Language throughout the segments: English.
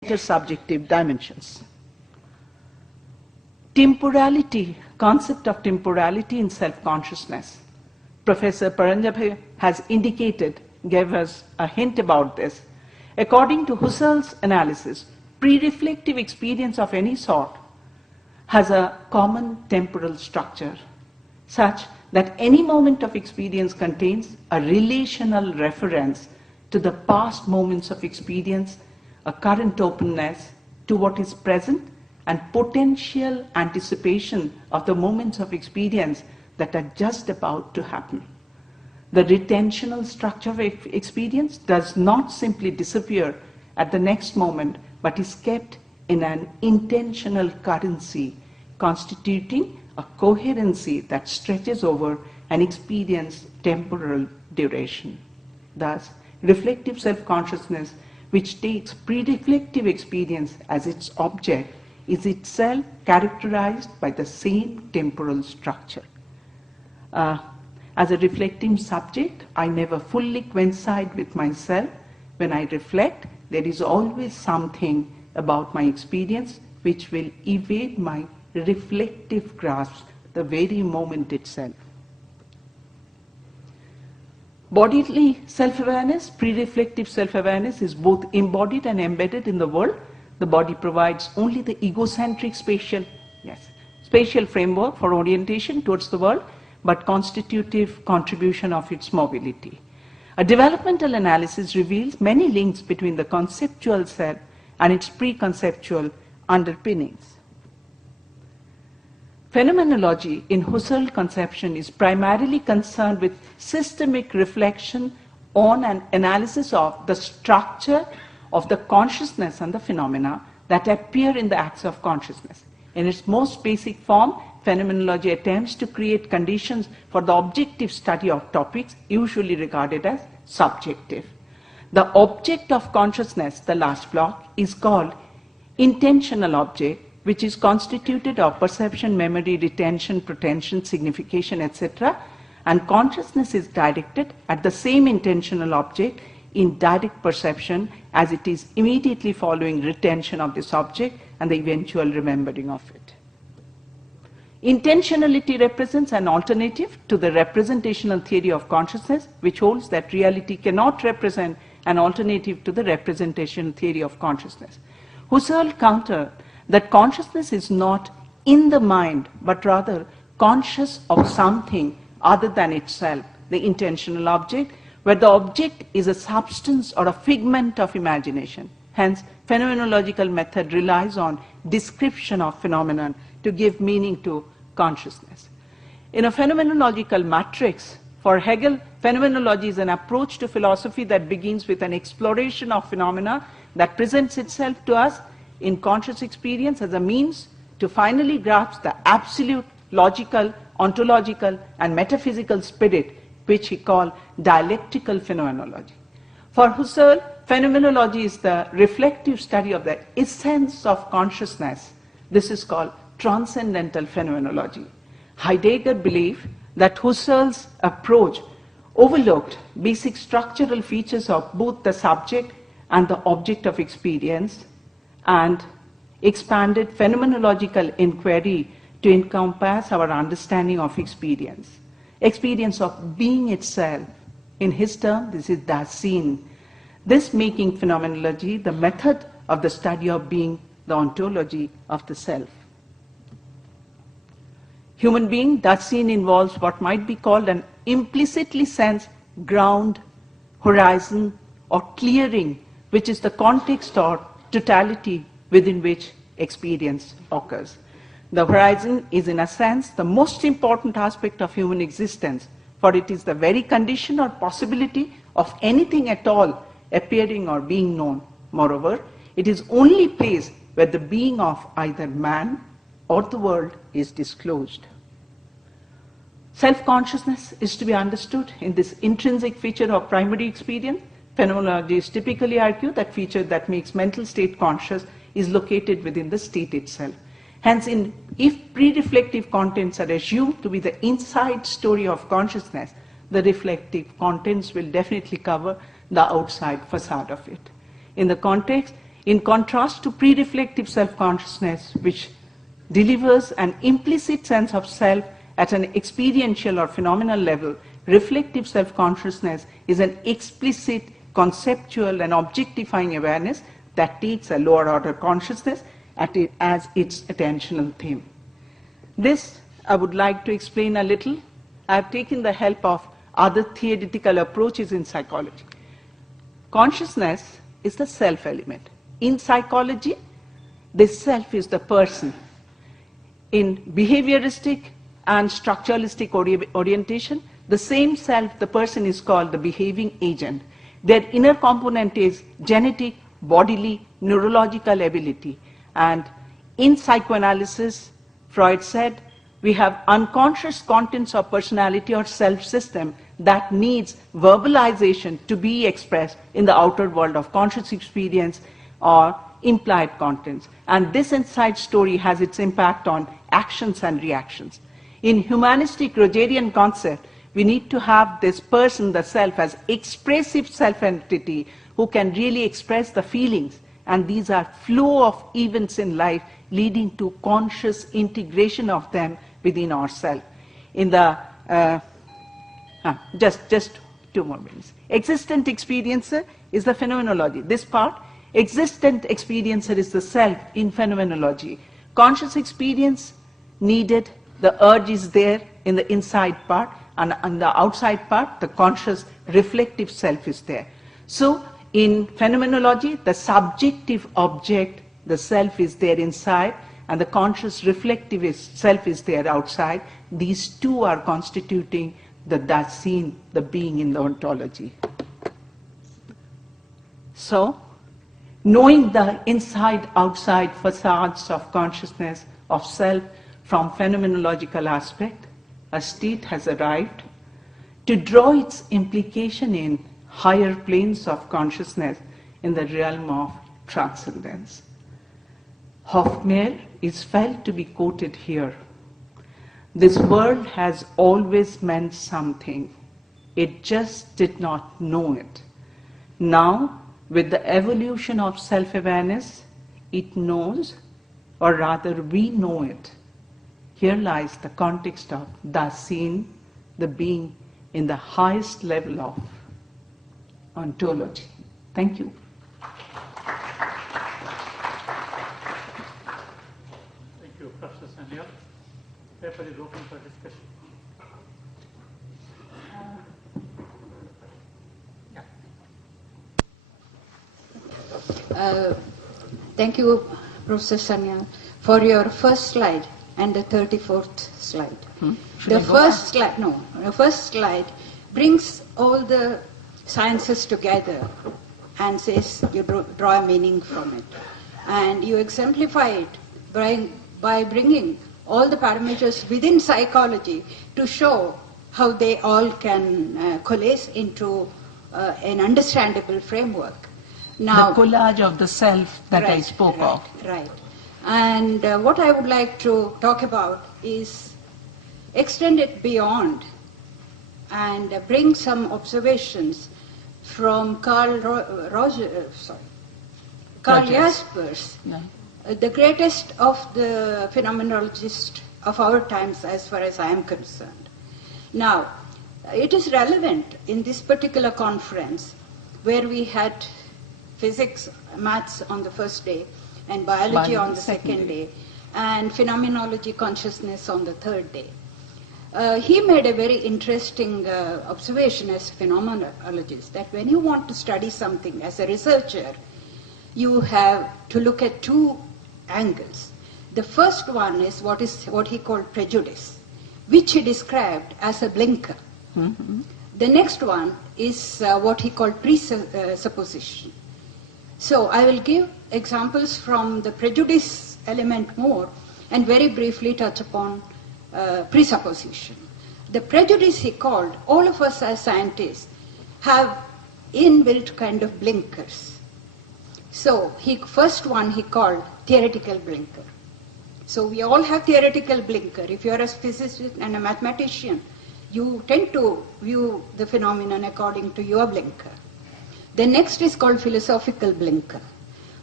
intersubjective dimensions. Temporality, concept of temporality in self-consciousness. Professor Paranjabhe has indicated, gave us a hint about this. According to Husserl's analysis, pre-reflective experience of any sort has a common temporal structure, such that any moment of experience contains a relational reference to the past moments of experience, a current openness to what is present, and potential anticipation of the moments of experience that are just about to happen. The retentional structure of experience does not simply disappear at the next moment, but is kept in an intentional currency, constituting a coherency that stretches over an experience's temporal duration. Thus, reflective self-consciousness, which takes pre-reflective experience as its object, is itself characterized by the same temporal structure. As a reflecting subject, I never fully coincide with myself. When I reflect, there is always something about my experience which will evade my reflective grasp the very moment itself. Bodily self-awareness, pre-reflective self-awareness, is both embodied and embedded in the world. The body provides only the egocentric spatial framework for orientation towards the world, but constitutive contribution of its mobility. A developmental analysis reveals many links between the conceptual self and its pre-conceptual underpinnings. Phenomenology in Husserl conception is primarily concerned with systemic reflection on an analysis of the structure of the consciousness and the phenomena that appear in the acts of consciousness. In its most basic form, phenomenology attempts to create conditions for the objective study of topics usually regarded as subjective. The object of consciousness, the last block, is called intentional object, which is constituted of perception, memory, retention, pretension, signification, etc. And consciousness is directed at the same intentional object in direct perception as it is immediately following retention of this object and the eventual remembering of it. Intentionality represents an alternative to the representational theory of consciousness, which holds that reality cannot represent an alternative to the representational theory of consciousness. Husserl countered that consciousness is not in the mind, but rather conscious of something other than itself, the intentional object, where the object is a substance or a figment of imagination. Hence, phenomenological method relies on description of phenomenon to give meaning to consciousness. In a phenomenological matrix, for Hegel, phenomenology is an approach to philosophy that begins with an exploration of phenomena that presents itself to us in conscious experience as a means to finally grasp the absolute logical, ontological, and metaphysical spirit, which he called dialectical phenomenology. For Husserl, phenomenology is the reflective study of the essence of consciousness. This is called transcendental phenomenology. Heidegger believed that Husserl's approach overlooked basic structural features of both the subject and the object of experience and expanded phenomenological inquiry to encompass our understanding of experience. Experience of being itself. In his term, this is Dasein. This making phenomenology the method of the study of being, the ontology of the self. Human being, Dasein, involves what might be called an implicitly sensed ground, horizon, or clearing, which is the context or totality within which experience occurs. The horizon is, in a sense, the most important aspect of human existence, for it is the very condition or possibility of anything at all appearing or being known. Moreover, it is only place where the being of either man or the world is disclosed. Self-consciousness is to be understood in this intrinsic feature of primary experience. Phenomenologists typically argue that feature that makes mental state conscious is located within the state itself. Hence, if pre-reflective contents are assumed to be the inside story of consciousness, the reflective contents will definitely cover the outside facade of it. In the context, In contrast to pre-reflective self-consciousness, which delivers an implicit sense of self at an experiential or phenomenal level, reflective self-consciousness is an explicit, conceptual and objectifying awareness that takes a lower order consciousness as its attentional theme. This I would like to explain a little. I have taken the help of other theoretical approaches in psychology. Consciousness is the self element. In psychology, this self is the person. In behavioristic and structuralistic orientation, the same self, the person, is called the behaving agent. Their inner component is genetic, bodily, neurological ability. And in psychoanalysis, Freud said, we have unconscious contents of personality or self-system that needs verbalization to be expressed in the outer world of conscious experience or implied contents. And this inside story has its impact on actions and reactions. In humanistic Rogerian concept, we need to have this person, the self, as expressive self-entity who can really express the feelings. And these are flow of events in life leading to conscious integration of them within ourselves. In the, just 2 more minutes. Existent experiencer is the phenomenology. This part, existent experiencer is the self in phenomenology. Conscious experience needed, the urge is there in the inside part, and on the outside part, the conscious reflective self is there. So in phenomenology, the subjective object, the self, is there inside, and the conscious reflective self is there outside. These two are constituting the Dasein, the being in the ontology. So, knowing the inside-outside facades of consciousness, of self, from phenomenological aspect, a state has arrived to draw its implication in higher planes of consciousness in the realm of transcendence. Hofmeyr is felt to be quoted here. This world has always meant something. It just did not know it. Now, with the evolution of self-awareness, it knows, or rather we know it. Here lies the context of Dasein, the being in the highest level of ontology. Thank you. Thank you, Professor Sanyal. Paper is open for discussion. Thank you, Professor Sanya, for your first slide and the 34th slide. The first slide brings all the sciences together and says you draw a meaning from it. And you exemplify it by bringing all the parameters within psychology to show how they all can coalesce into an understandable framework. Now, the collage of the self that I spoke of. Right. And what I would like to talk about is extend it beyond and bring some observations from Carl Jaspers, the greatest of the phenomenologists of our times as far as I am concerned. Now, it is relevant in this particular conference where we had physics, maths on the first day, and biology on the second day, and phenomenology, consciousness on the third day. He made a very interesting observation as a phenomenologist, that when you want to study something as a researcher, you have to look at two angles. The first one is what he called prejudice, which he described as a blinker. Mm-hmm. The next one is what he called presupposition. So I will give examples from the prejudice element more and very briefly touch upon presupposition. The prejudice he called, all of us as scientists have inbuilt kind of blinkers. So first one he called theoretical blinker. So we all have theoretical blinker. If you are a physicist and a mathematician, you tend to view the phenomenon according to your blinker. The next is called philosophical blinker.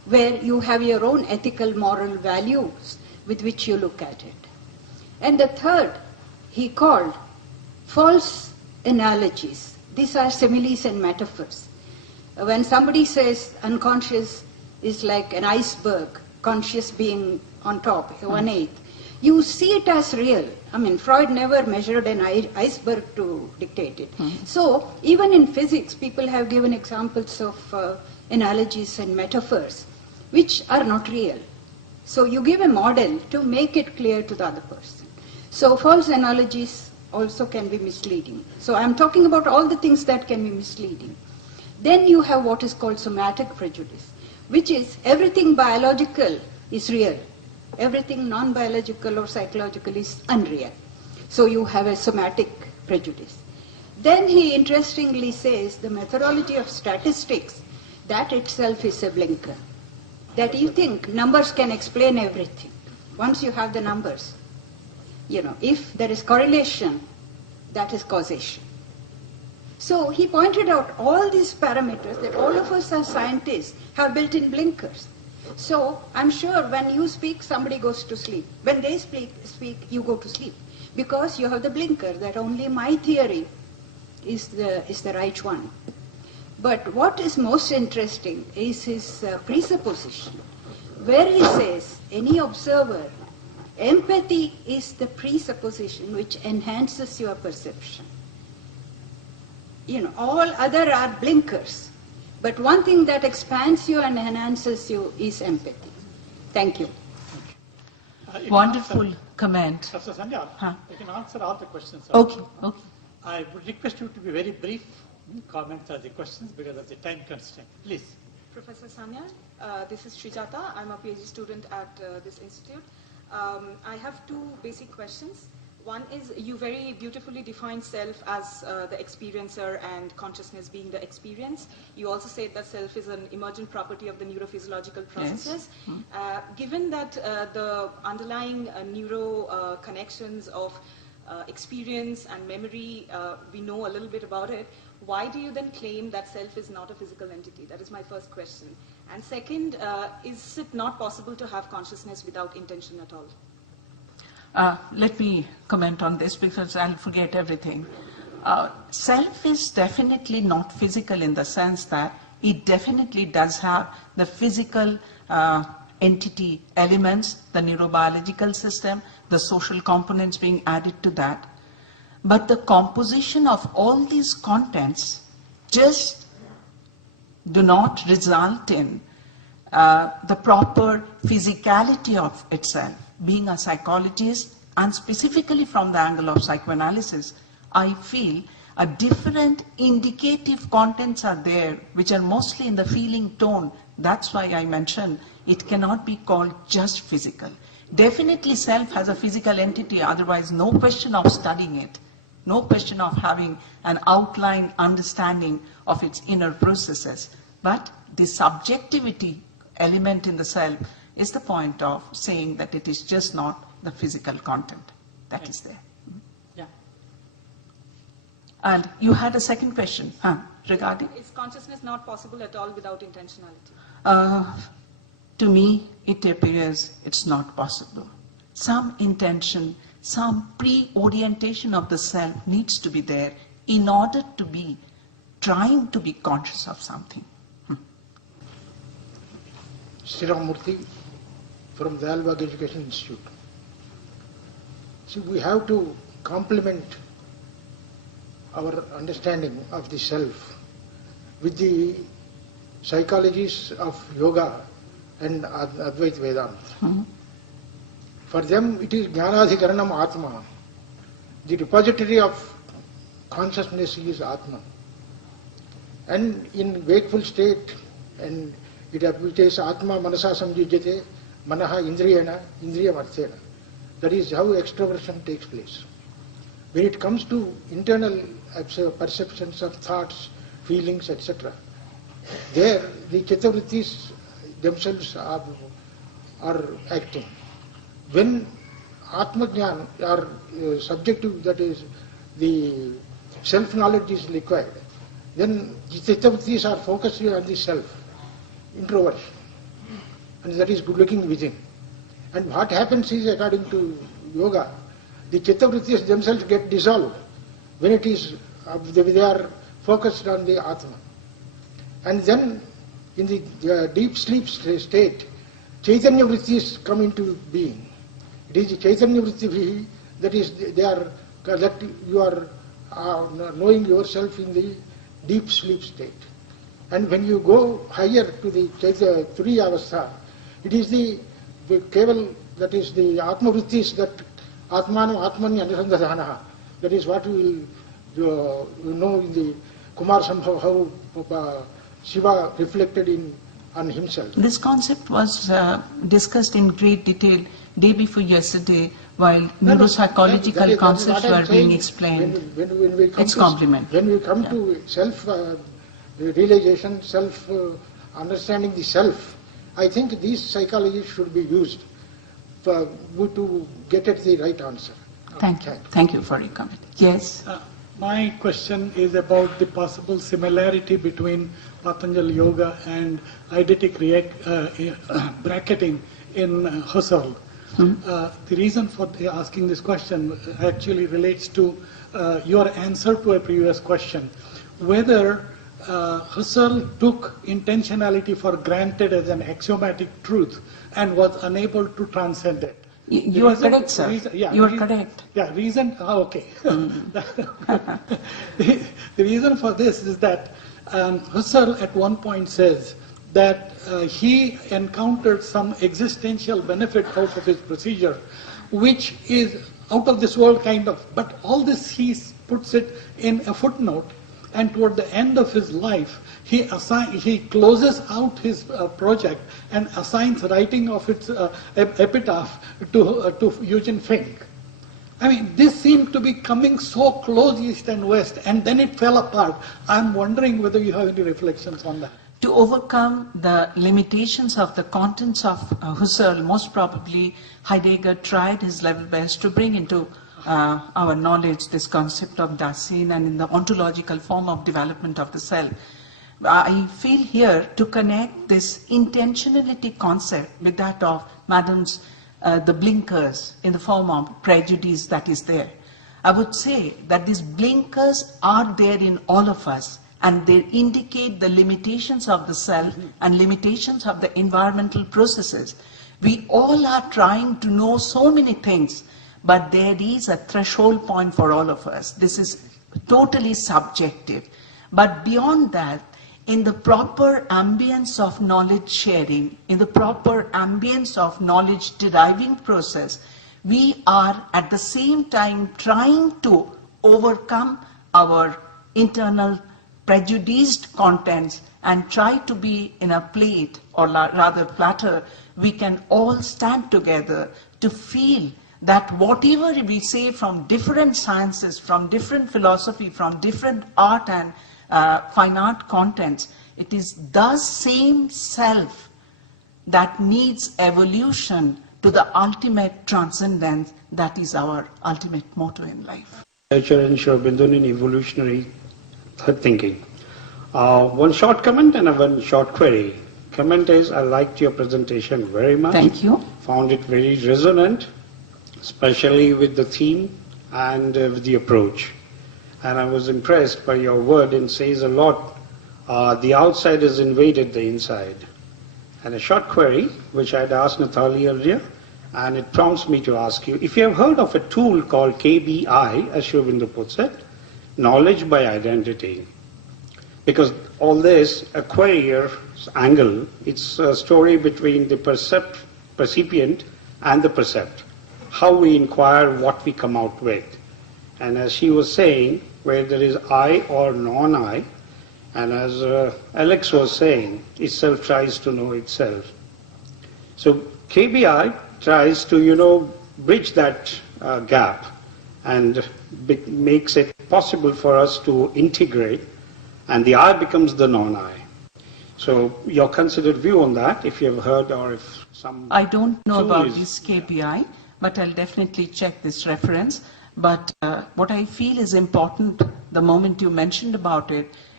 where you have your own ethical, moral values with which you look at it. And the third, he called false analogies. These are similes and metaphors. When somebody says unconscious is like an iceberg, conscious being on top, 1/8, you see it as real. I mean, Freud never measured an iceberg to dictate it. So, even in physics, people have given examples of analogies and metaphors which are not real. So, you give a model to make it clear to the other person. So, false analogies also can be misleading. So, I'm talking about all the things that can be misleading. Then you have what is called somatic prejudice, which is everything biological is real. Everything non-biological or psychological is unreal. So you have a somatic prejudice. Then he interestingly says the methodology of statistics, that itself is a blinker. That you think numbers can explain everything. Once you have the numbers, if there is correlation, that is causation. So he pointed out all these parameters that all of us as scientists have built-in blinkers. So I'm sure when you speak, somebody goes to sleep. When they speak, you go to sleep. Because you have the blinker that only my theory is the right one. But what is most interesting is his presupposition, where he says, any observer, empathy is the presupposition which enhances your perception. All other are blinkers. But one thing that expands you and enhances you is empathy. Thank you. Wonderful comment. Professor Sanyal, you can answer all the questions. Okay. I would request you to be very brief comments as the questions because of the time constraint. Please. Professor Sanya, this is Srijata. I'm a PhD student at this institute. I have two basic questions. One is, you very beautifully define self as the experiencer and consciousness being the experience. You also said that self is an emergent property of the neurophysiological processes. Yes. Given that the underlying neuro connections of experience and memory, we know a little bit about it, why do you then claim that self is not a physical entity? That is my first question. And second, is it not possible to have consciousness without intention at all? Let me comment on this because I'll forget everything. Self is definitely not physical in the sense that it definitely does have the physical entity elements, the neurobiological system, the social components being added to that. But the composition of all these contents just do not result in the proper physicality of itself. Being a psychologist, and specifically from the angle of psychoanalysis, I feel a different indicative contents are there, which are mostly in the feeling tone. That's why I mentioned it cannot be called just physical. Definitely self has a physical entity, otherwise no question of studying it, no question of having an outline understanding of its inner processes. But the subjectivity element in the self is the point of saying that it is just not the physical content that is there. Yeah. And you had a second question regarding? Is consciousness not possible at all without intentionality? To me, it appears it's not possible. Some intention, some pre-orientation of the self needs to be there in order to be trying to be conscious of something. Sriramurthy from the Alvag Education Institute. See, we have to complement our understanding of the self with the psychologies of yoga and Advaita Vedanta. For them, it is Jnanadhikaranam Atma. The repository of consciousness is Atma. And in wakeful state, and it says Atma Manasa Samjujyate, Manaha Indriyana, Indriya Marthena. That is how extroversion takes place. When it comes to internal perceptions of thoughts, feelings, etc., there the Chittavrittis themselves are acting. When Atmajnana or subjective, that is the self-knowledge is required, then the Chittavrittis are focused on the self, introversion. and that is good looking within. And what happens is, according to yoga, the chitta vrittis themselves get dissolved when it is they are focused on the Atma. And then in the deep sleep state, Chaitanya vrittis come into being. It is the Chaitanya vritti that is that you are knowing yourself in the deep sleep state. And when you go higher to the Turiya Avastha, it is the keval, that is the Atma vrittis, that Atmanu Atmani Anusandhanaha. That is what we will know in the Kumar Sambhav, how Shiva reflected on himself. This concept was discussed in great detail day before yesterday while neuropsychological concepts were being explained. When we come it's complement. When we come to self-realization, self-understanding the self, I think these psychologies should be used to get at the right answer. Thank you. Thank you for your comment. Yes? My question is about the possible similarity between Patanjali Yoga and eidetic bracketing in Husserl. The reason for asking this question actually relates to your answer to a previous question, whether Husserl took intentionality for granted as an axiomatic truth and was unable to transcend it. You are correct, sir. You are correct. Yeah, okay. The reason for this is that Husserl at one point says that he encountered some existential benefit out of his procedure, which is out of this world kind of, but all this he puts it in a footnote, and toward the end of his life, he closes out his project and assigns writing of its epitaph to Eugene Fink. I mean, this seemed to be coming so close east and west, and then it fell apart. I'm wondering whether you have any reflections on that. To overcome the limitations of the contents of Husserl, most probably Heidegger tried his level best to bring into our knowledge this concept of Dasein and in the ontological form of development of the self. I feel here to connect this intentionality concept with that of Madam's the blinkers in the form of prejudice that is there. I would say that these blinkers are there in all of us, and they indicate the limitations of the self and limitations of the environmental processes. We all are trying to know so many things, but there is a threshold point for all of us. This is totally subjective. But beyond that, in the proper ambience of knowledge sharing, in the proper ambience of knowledge deriving process, we are at the same time trying to overcome our internal prejudiced contents and try to be in a plate, or rather platter, we can all stand together to feel that whatever we say from different sciences, from different philosophy, from different art and fine art contents, it is the same self that needs evolution to the ultimate transcendence. That is our ultimate motto in life. Culture and Shobindun in evolutionary thinking. One short comment and one short query. Comment is, I liked your presentation very much. Thank you. Found it very resonant, especially with the theme and with the approach. And I was impressed by your word, and says a lot. The outside has invaded the inside. And a short query, which I'd asked Natali earlier, and it prompts me to ask you, if you have heard of a tool called KBI, as Sri Aurobindo puts it, knowledge by identity. Because all this, a querier's angle, it's a story between the percipient and the percept. How we inquire, what we come out with. And as she was saying, where there is I or non-I, and as Alex was saying, itself tries to know itself. So KBI tries to, bridge that gap and makes it possible for us to integrate, and the I becomes the non-I. So your considered view on that, if you have heard or if some... I don't know about this KPI, but I'll definitely check this reference. But what I feel is important, the moment you mentioned about it,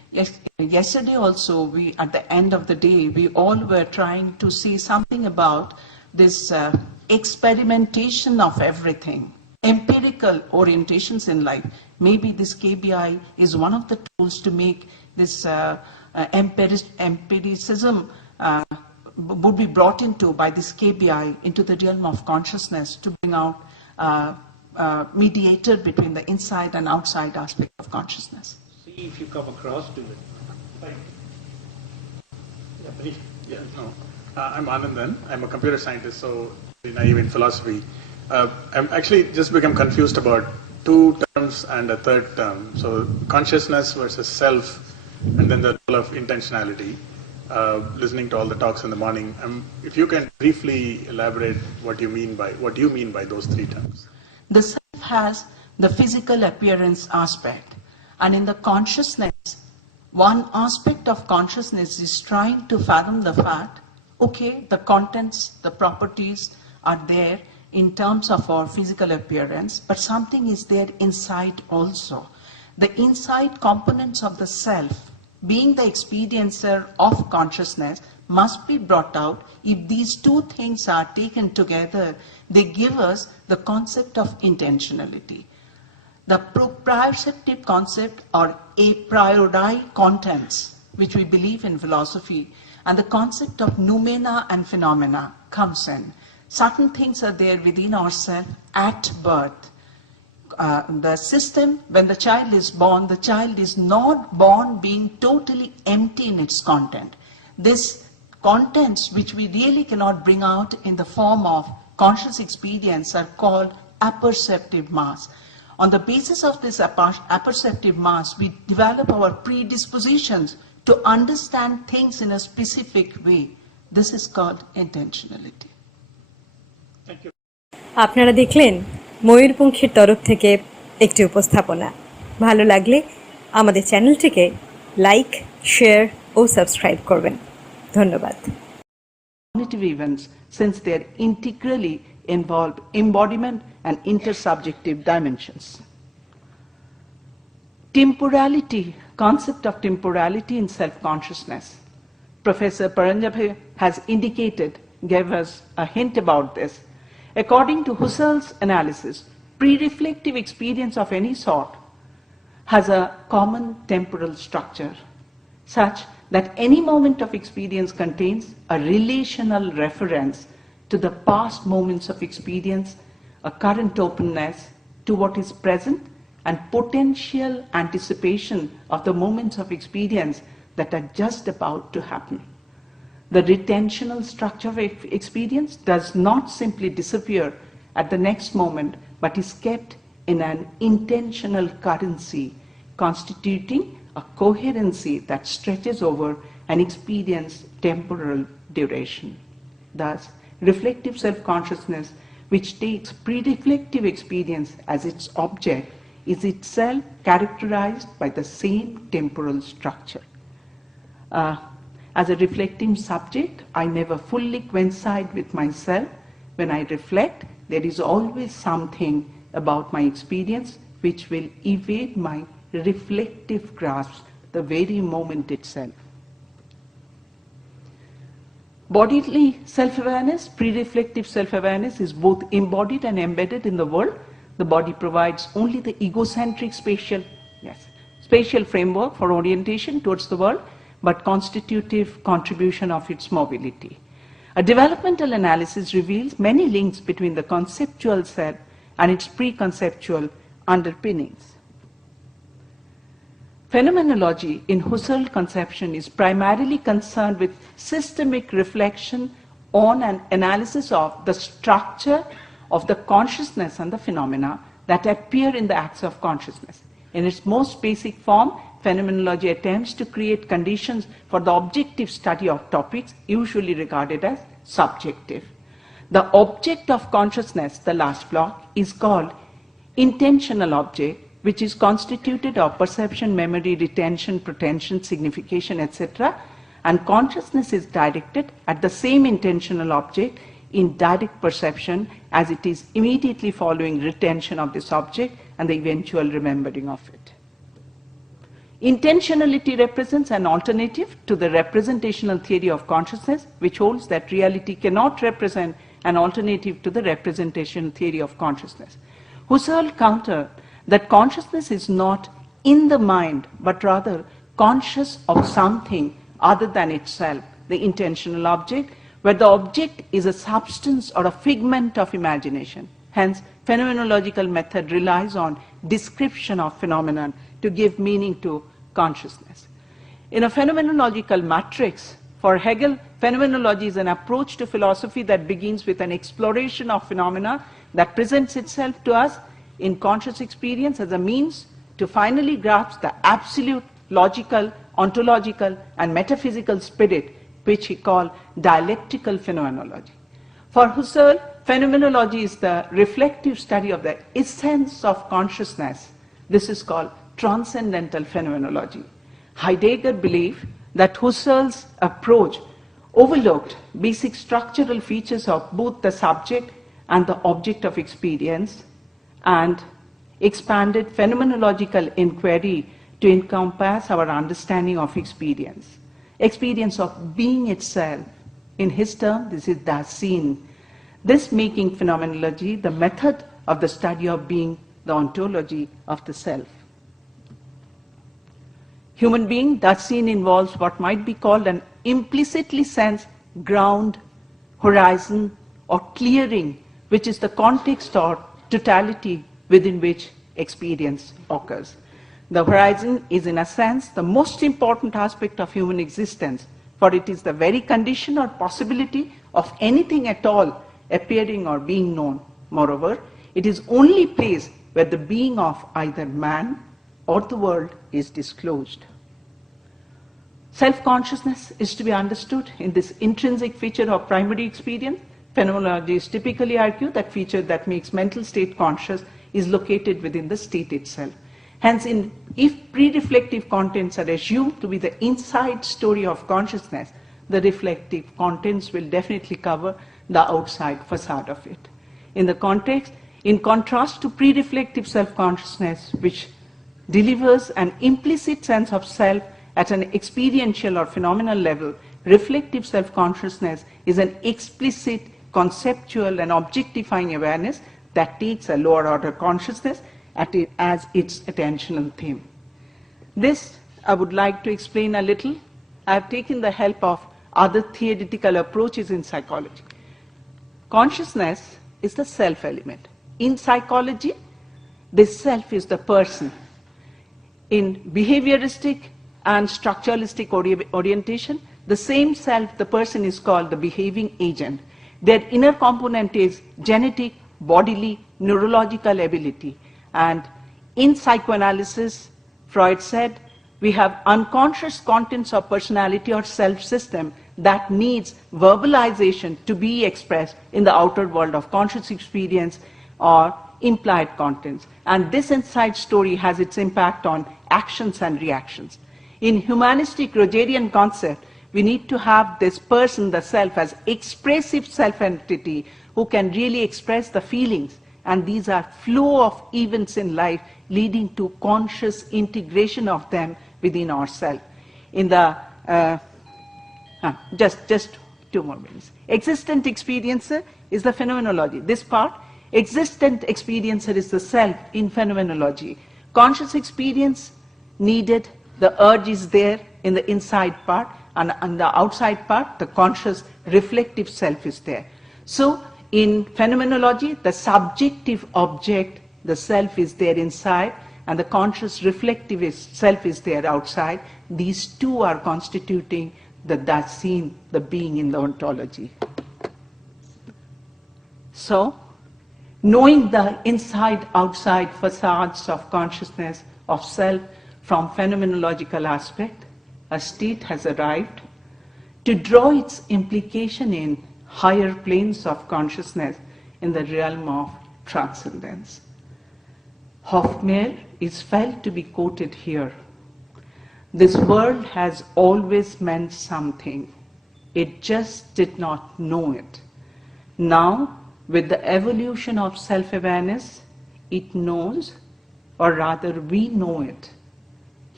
Yesterday also, at the end of the day, we all were trying to see something about this experimentation of everything, empirical orientations in life. Maybe this KBI is one of the tools to make this empiricism would be brought into by this KBI into the realm of consciousness to bring out mediator between the inside and outside aspect of consciousness. See if you come across to it. Right. Yeah, please. Yeah, no. I'm Anandan. I'm a computer scientist, so very naive in philosophy. I'm actually just become confused about two terms and a third term. So consciousness versus self, and then the role of intentionality. Listening to all the talks in the morning, if you can briefly elaborate what you mean by those three terms. The self has the physical appearance aspect, and in the consciousness, one aspect of consciousness is trying to fathom the fact, okay, the contents, the properties are there in terms of our physical appearance, but something is there inside also. The inside components of the self, being the experiencer of consciousness, must be brought out. If these two things are taken together, they give us the concept of intentionality. The proprioceptive concept or a priori contents, which we believe in philosophy, and the concept of noumena and phenomena comes in. Certain things are there within ourselves at birth. The system, when the child is not born being totally empty in its content. These contents which we really cannot bring out in the form of conscious experience are called apperceptive mass. On the basis of this apperceptive mass, we develop our predispositions to understand things in a specific way. This is called intentionality. Thank you. আপনারা দেখলেন ময়ূরপঙ্খীর তরফ থেকে একটি উপস্থাপনা। ভালো লাগলে আমাদের চ্যানেলটিকে লাইক, শেয়ার ও সাবস্ক্রাইব করবেন। ধন্যবাদ। Cognitive events, since they are integrally involved embodiment and intersubjective dimensions. Temporality, concept of temporality in self-consciousness. Professor Paranjabhe has indicated, gave us a hint about this. According to Husserl's analysis, pre-reflective experience of any sort has a common temporal structure, such that any moment of experience contains a relational reference to the past moments of experience, a current openness to what is present, and potential anticipation of the moments of experience that are just about to happen. The retentional structure of experience does not simply disappear at the next moment, but is kept in an intentional currency, constituting a coherency that stretches over an experience's temporal duration. Thus, reflective self-consciousness, which takes pre-reflective experience as its object, is itself characterized by the same temporal structure. As a reflecting subject, I never fully coincide with myself. When I reflect, there is always something about my experience which will evade my reflective grasp the very moment itself. Bodily self-awareness, pre-reflective self-awareness is both embodied and embedded in the world. The body provides only the egocentric spatial framework for orientation towards the world, but constitutive contribution of its mobility. A developmental analysis reveals many links between the conceptual self and its preconceptual underpinnings. Phenomenology in Husserl conception is primarily concerned with systemic reflection on an analysis of the structure of the consciousness and the phenomena that appear in the acts of consciousness. In its most basic form, phenomenology attempts to create conditions for the objective study of topics usually regarded as subjective. The object of consciousness, the last block, is called intentional object, which is constituted of perception, memory, retention, pretension, signification, etc. And consciousness is directed at the same intentional object in direct perception as it is immediately following retention of this object and the eventual remembering of it. Intentionality represents an alternative to the representational theory of consciousness, which holds that reality cannot represent an alternative to the representational theory of consciousness. Husserl countered that consciousness is not in the mind, but rather conscious of something other than itself, the intentional object, where the object is a substance or a figment of imagination. Hence, phenomenological method relies on description of phenomenon to give meaning to consciousness. In a phenomenological matrix, for Hegel, phenomenology is an approach to philosophy that begins with an exploration of phenomena that presents itself to us in conscious experience as a means to finally grasp the absolute logical, ontological, and metaphysical spirit, which he called dialectical phenomenology. For Husserl, phenomenology is the reflective study of the essence of consciousness. This is called transcendental phenomenology. Heidegger believed that Husserl's approach overlooked basic structural features of both the subject and the object of experience and expanded phenomenological inquiry to encompass our understanding of experience of being itself. In his term, this is Dasein. This making phenomenology the method of the study of being, the ontology of the self. Human being, Dasein, involves what might be called an implicitly sensed ground, horizon, or clearing, which is the context or totality within which experience occurs. The horizon is, in a sense, the most important aspect of human existence, for it is the very condition or possibility of anything at all appearing or being known. Moreover, it is only place where the being of either man or the world is disclosed. Self-consciousness is to be understood in this intrinsic feature of primary experience. Phenomenologists typically argue that feature that makes mental state conscious is located within the state itself. Hence, if pre-reflective contents are assumed to be the inside story of consciousness, the reflective contents will definitely cover the outside facade of it. In contrast to pre-reflective self-consciousness, which delivers an implicit sense of self at an experiential or phenomenal level, reflective self-consciousness is an explicit, conceptual, and objectifying awareness that takes a lower order consciousness as its attentional theme. This I would like to explain a little. I have taken the help of other theoretical approaches in psychology. Consciousness is the self element. In psychology, this self is the person. In behavioristic and structuralistic orientation, the same self, the person, is called the behaving agent. Their inner component is genetic, bodily, neurological ability. And in psychoanalysis, Freud said, we have unconscious contents of personality or self-system that needs verbalization to be expressed in the outer world of conscious experience or implied contents. And this inside story has its impact on actions and reactions. In humanistic Rogerian concept, we need to have this person, the self, as expressive self-entity who can really express the feelings. And these are flow of events in life leading to conscious integration of them within ourselves. In the, just 2 more minutes. Existent experiencer is the phenomenology. This part, existent experiencer is the self in phenomenology. Conscious experience needed, the urge is there in the inside part, and on the outside part, the conscious reflective self is there. So, in phenomenology, the subjective object, the self, is there inside, and the conscious reflective self is there outside. These two are constituting the Dasein, the being in the ontology. So, knowing the inside-outside facades of consciousness, of self, from phenomenological aspect, a state has arrived to draw its implication in higher planes of consciousness in the realm of transcendence. Hofmeyr is felt to be quoted here. This world has always meant something. It just did not know it. Now, with the evolution of self-awareness, it knows, or rather we know it.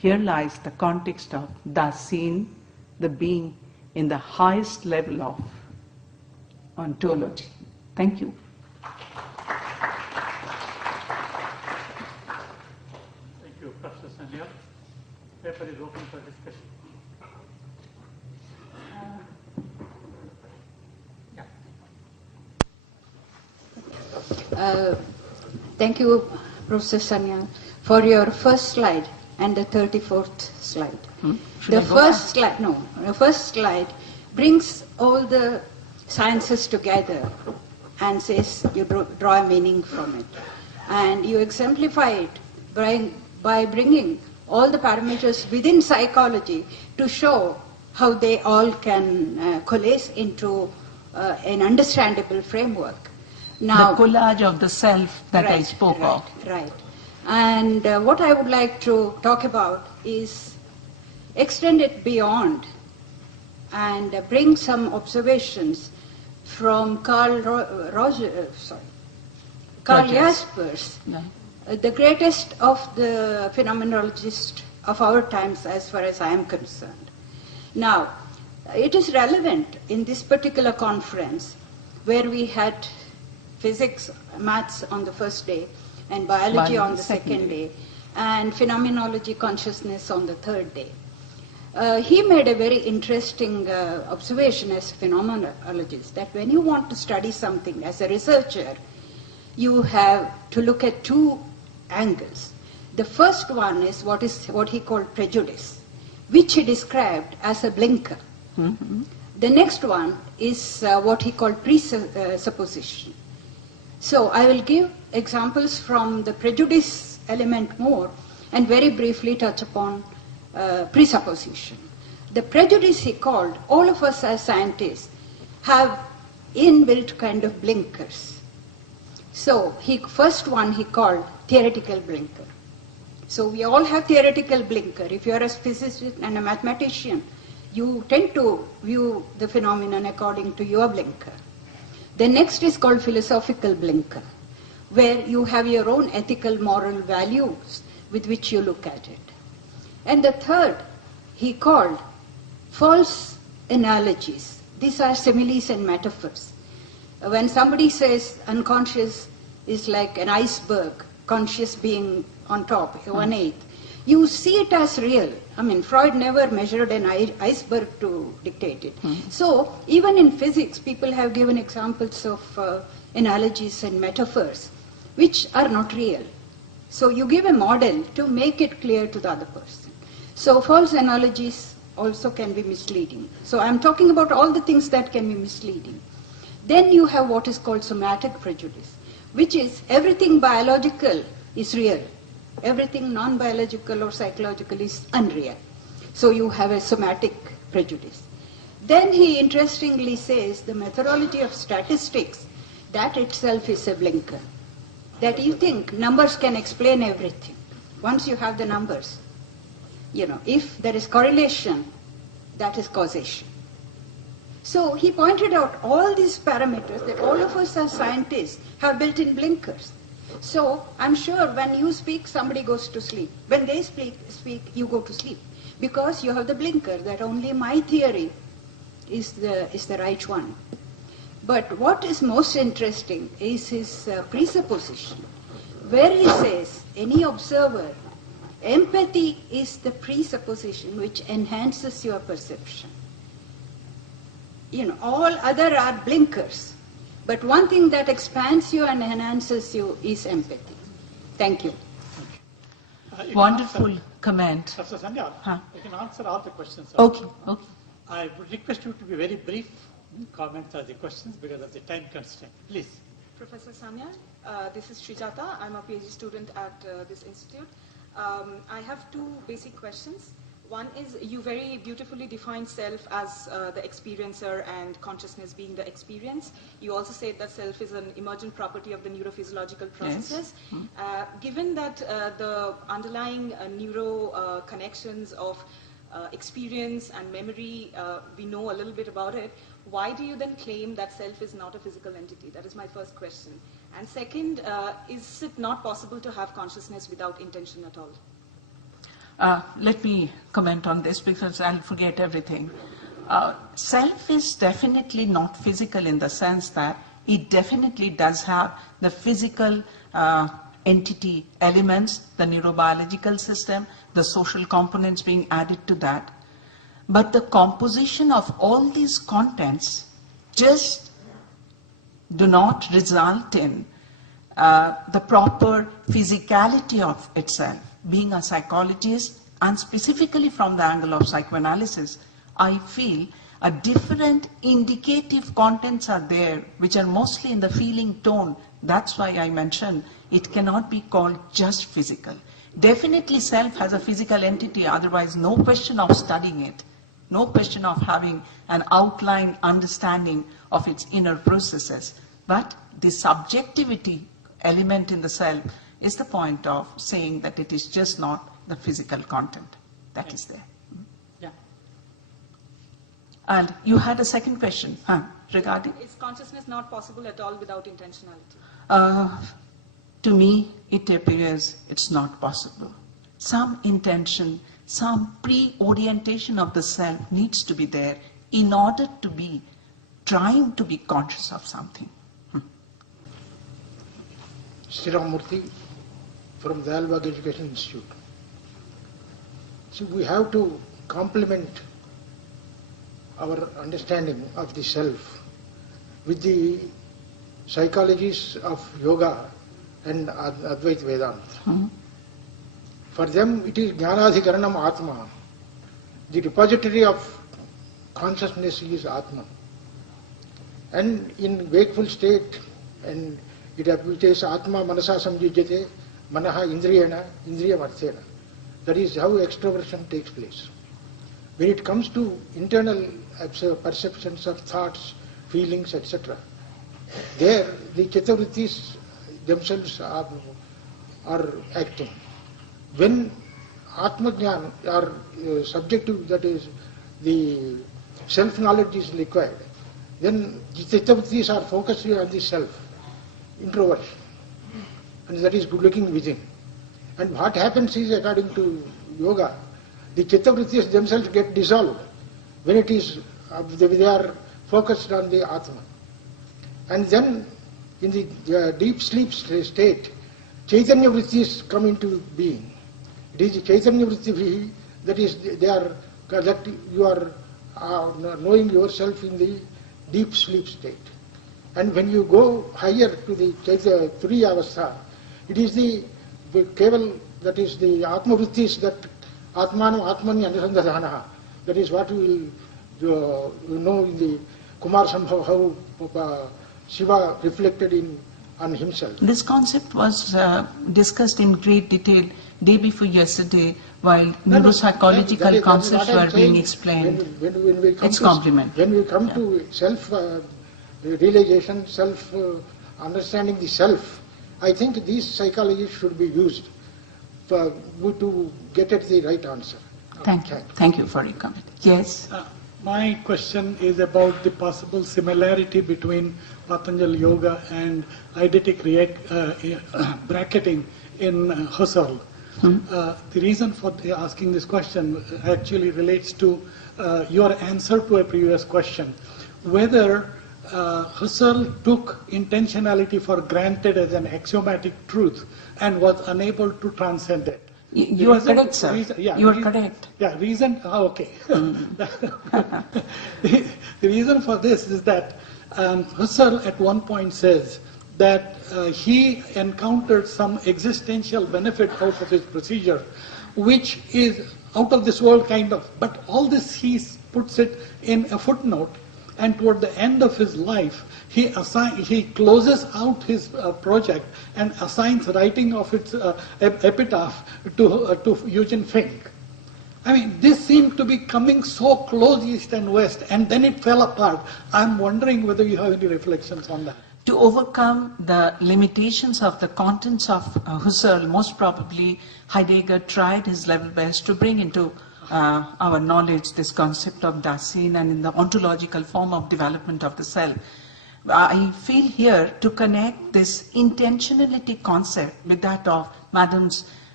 Here lies the context of the seen, the being in the highest level of ontology. Thank you. Thank you, Professor Sanya. Paper is open for discussion. Thank you, Professor Sanya, for your first slide and the 34th slide. Should The I go first slide, no, the first slide brings all the sciences together and says you draw a meaning from it. And you exemplify it by bringing all the parameters within psychology to show how they all can coalesce into an understandable framework. Now, the collage of the self that I spoke of. Right. And what I would like to talk about is extend it beyond and bring some observations from Carl Jaspers, the greatest of the phenomenologists of our times as far as I am concerned. Now, it is relevant in this particular conference where we had physics, maths on the first day, and biology on the second day, and phenomenology, consciousness on the third day. He made a very interesting observation as a phenomenologist, that when you want to study something as a researcher, you have to look at two angles. The first one is what he called prejudice, which he described as a blinker. Mm-hmm. The next one is what he called presupposition. So I will give examples from the prejudice element more and very briefly touch upon presupposition. The prejudice he called, all of us as scientists have inbuilt kind of blinkers. So first one he called theoretical blinker. So we all have theoretical blinker. If you are a physicist and a mathematician, you tend to view the phenomenon according to your blinker. The next is called philosophical blinker, where you have your own ethical, moral values with which you look at it. And the third, he called false analogies. These are similes and metaphors. When somebody says unconscious is like an iceberg, conscious being on top, 1/8, you see it as real. I mean, Freud never measured an iceberg to dictate it. So even in physics, people have given examples of analogies and metaphors which are not real. So you give a model to make it clear to the other person. So false analogies also can be misleading. So I'm talking about all the things that can be misleading. Then you have what is called somatic prejudice, which is everything biological is real. Everything non-biological or psychological is unreal. So you have a somatic prejudice. Then he interestingly says the methodology of statistics, that itself is a blinker. That you think numbers can explain everything. Once you have the numbers, if there is correlation, that is causation. So he pointed out all these parameters that all of us as scientists have built-in blinkers. So I'm sure when you speak, somebody goes to sleep. When they speak, you go to sleep. Because you have the blinker that only my theory is the right one. But what is most interesting is his presupposition, where he says, any observer, empathy is the presupposition which enhances your perception. All other are blinkers. But one thing that expands you and enhances you is empathy. Thank you. Wonderful comment. Professor Sanyal, you can answer all the questions. Okay. I would request you to be very brief comments or the questions because of the time constraint. Please. Professor Sanyal, this is Srijata. I'm a PhD student at this institute. I have two basic questions. One is, you very beautifully define self as the experiencer and consciousness being the experience. You also said that self is an emergent property of the neurophysiological processes. Yes. Given that the underlying neuro connections of experience and memory, we know a little bit about it, why do you then claim that self is not a physical entity? That is my first question. And second, is it not possible to have consciousness without intention at all? Let me comment on this because I'll forget everything. Self is definitely not physical in the sense that it definitely does have the physical entity elements, the neurobiological system, the social components being added to that. But the composition of all these contents just do not result in the proper physicality of itself. Being a psychologist, and specifically from the angle of psychoanalysis, I feel a different indicative contents are there, which are mostly in the feeling tone. That's why I mentioned it cannot be called just physical. Definitely self has a physical entity, otherwise no question of studying it, no question of having an outline understanding of its inner processes. But the subjectivity element in the self is the point of saying that it is just not the physical content that is there. Yeah. And you had a second question regarding? Is consciousness not possible at all without intentionality? To me, it appears it's not possible. Some intention, some pre-orientation of the self needs to be there in order to be trying to be conscious of something. Sriramurthy from the Dalbagh Education Institute. So we have to complement our understanding of the self with the psychologies of yoga and Advaita Vedanta. For them it is Jnanadhikaranam Atma. The repository of consciousness is Atma. And in wakeful state, and it is Atma Manasa Samjujyate, Manaha Indriyana, Indriya Arthena. That is how extroversion takes place. When it comes to internal perceptions of thoughts, feelings, etc., there the Chittavrittis themselves are acting. When Atmajnana or subjective, that is the self-knowledge is required, then the Chittavrittis are focused on the self, introversion, and that is good looking within. And what happens is, according to yoga, the Chittavrittis themselves get dissolved when it is they are focused on the Atma. And then in the deep sleep state, Chaitanya Vrittis come into being. It is Chaitanya Vritti that is that you are knowing yourself in the deep sleep state. And when you go higher to the Turiya Avastha, it is the Keval, that is the Atma Vrittis, that Atmanam Atmani Anusandhanaha. That is what we will know in the Kumar Sambhav, how Shiva reflected on himself. This concept was discussed in great detail day before yesterday while neuropsychological concepts were being explained. When we come it's complement. When we come to self-realization, self-understanding the self, I think these psychologies should be used to get at the right answer. Thank you. Thank you for your comment. Yes? My question is about the possible similarity between Patanjali Yoga and eidetic bracketing in Husserl. The reason for asking this question actually relates to your answer to a previous question, whether Husserl took intentionality for granted as an axiomatic truth and was unable to transcend it. You are correct, sir. You are correct. Yeah, okay. The reason for this is that Husserl at one point says that he encountered some existential benefit out of his procedure, which is out of this world kind of, but all this he puts it in a footnote, and toward the end of his life, he closes out his project and assigns writing of its epitaph to Eugene Fink. I mean, this seemed to be coming so close east and west, and then it fell apart. I'm wondering whether you have any reflections on that. To overcome the limitations of the contents of Husserl, most probably Heidegger tried his level best to bring into our knowledge this concept of Dasein and in the ontological form of development of the self. I feel here to connect this intentionality concept with that of Madam's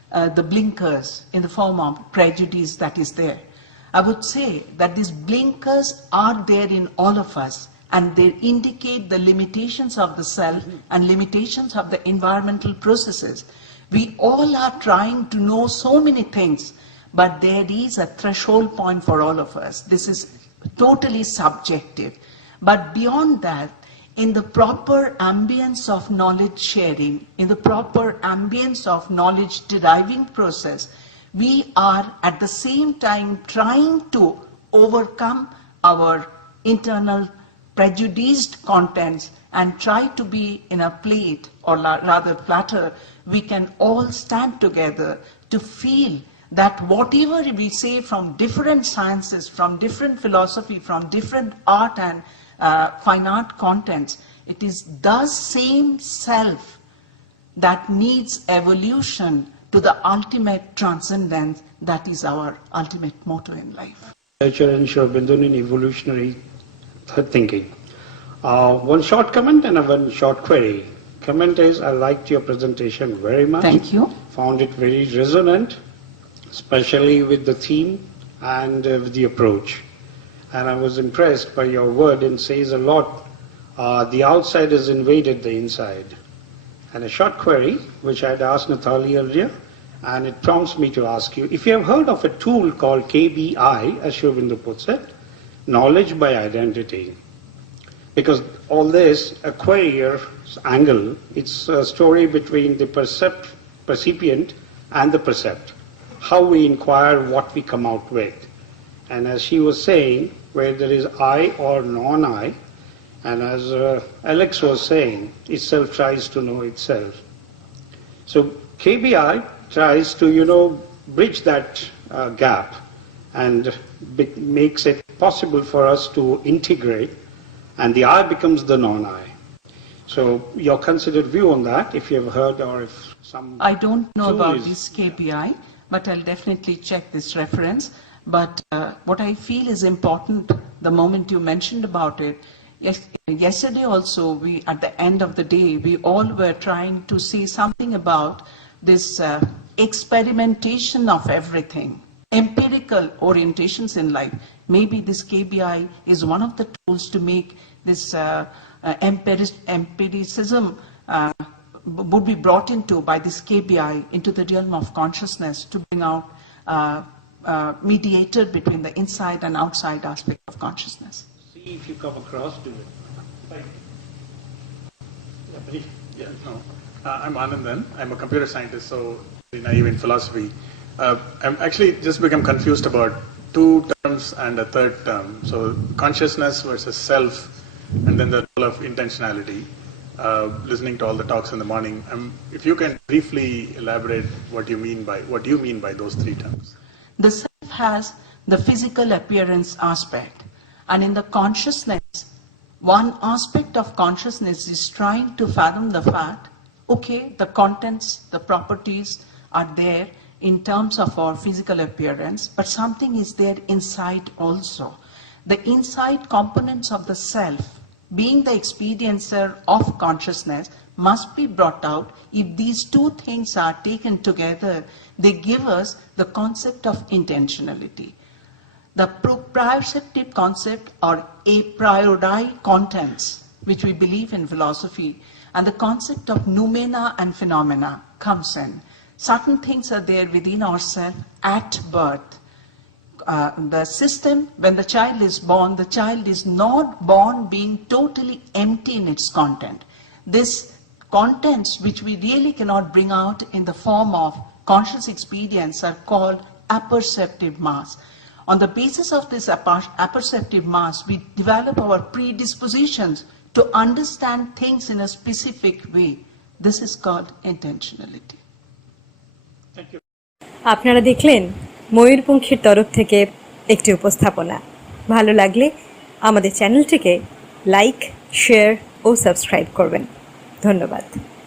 the blinkers in the form of prejudice that is there. I would say that these blinkers are there in all of us, and they indicate the limitations of the self and limitations of the environmental processes. We all are trying to know so many things, but there is a threshold point for all of us. This is totally subjective. But beyond that, in the proper ambience of knowledge sharing, in the proper ambience of knowledge deriving process, we are at the same time trying to overcome our internal prejudiced contents and try to be in a plate, or rather platter, we can all stand together to feel that whatever we say from different sciences, from different philosophy, from different art and fine art contents, it is the same self that needs evolution to the ultimate transcendence. That is our ultimate motto in life. Culture and Shobindun in evolutionary thinking. One short comment and one short query. Comment is, I liked your presentation very much. Thank you. Found it very resonant, especially with the theme and with the approach. And I was impressed by your word, and says a lot. The outside has invaded the inside. And a short query, which I had asked Natali earlier, and it prompts me to ask you, if you have heard of a tool called KBI, as Shobindu puts it, knowledge by identity. Because all this, a querier's angle, it's a story between the percipient and the percept. How we inquire what we come out with. And as she was saying, where there is I or non-I, and as Alex was saying, itself tries to know itself. So KBI tries to, bridge that gap and makes it possible for us to integrate, and the I becomes the non-I. So your considered view on that, if you have heard or if some... I don't know about this KPI, but I'll definitely check this reference. But what I feel is important, the moment you mentioned about it, yesterday also, we at the end of the day, we all were trying to say something about this experimentation of everything, empirical orientations in life. Maybe this KBI is one of the tools to make this empiricism would be brought into by this KBI into the realm of consciousness to bring out mediator between the inside and outside aspect of consciousness. See if you come across to it. I'm Anandan. I'm a computer scientist, so very naive in philosophy. I'm actually just become confused about two terms and a third term. So consciousness versus self, and then the role of intentionality. Listening to all the talks in the morning, if you can briefly elaborate what you mean by those three terms. The self has the physical appearance aspect, and in the consciousness, one aspect of consciousness is trying to fathom the fact, okay, the contents, the properties are there in terms of our physical appearance, but something is there inside also. The inside components of the self, being the experiencer of consciousness, must be brought out. If these two things are taken together, they give us the concept of intentionality. The proprioceptive concept, or a priori contents, which we believe in philosophy, and the concept of noumena and phenomena comes in. Certain things are there within ourselves at birth. The system, when the child is not born being totally empty in its content. These contents which we really cannot bring out in the form of conscious experience are called apperceptive mass. On the basis of this apperceptive mass, we develop our predispositions to understand things in a specific way. This is called intentionality. Thank you. আপনারা দেখলেন ময়ূরপঙ্খীর তরফ থেকে একটি উপস্থাপনা। ভালো লাগলে আমাদের চ্যানেলটিকে লাইক, শেয়ার ও সাবস্ক্রাইব করবেন। ধন্যবাদ।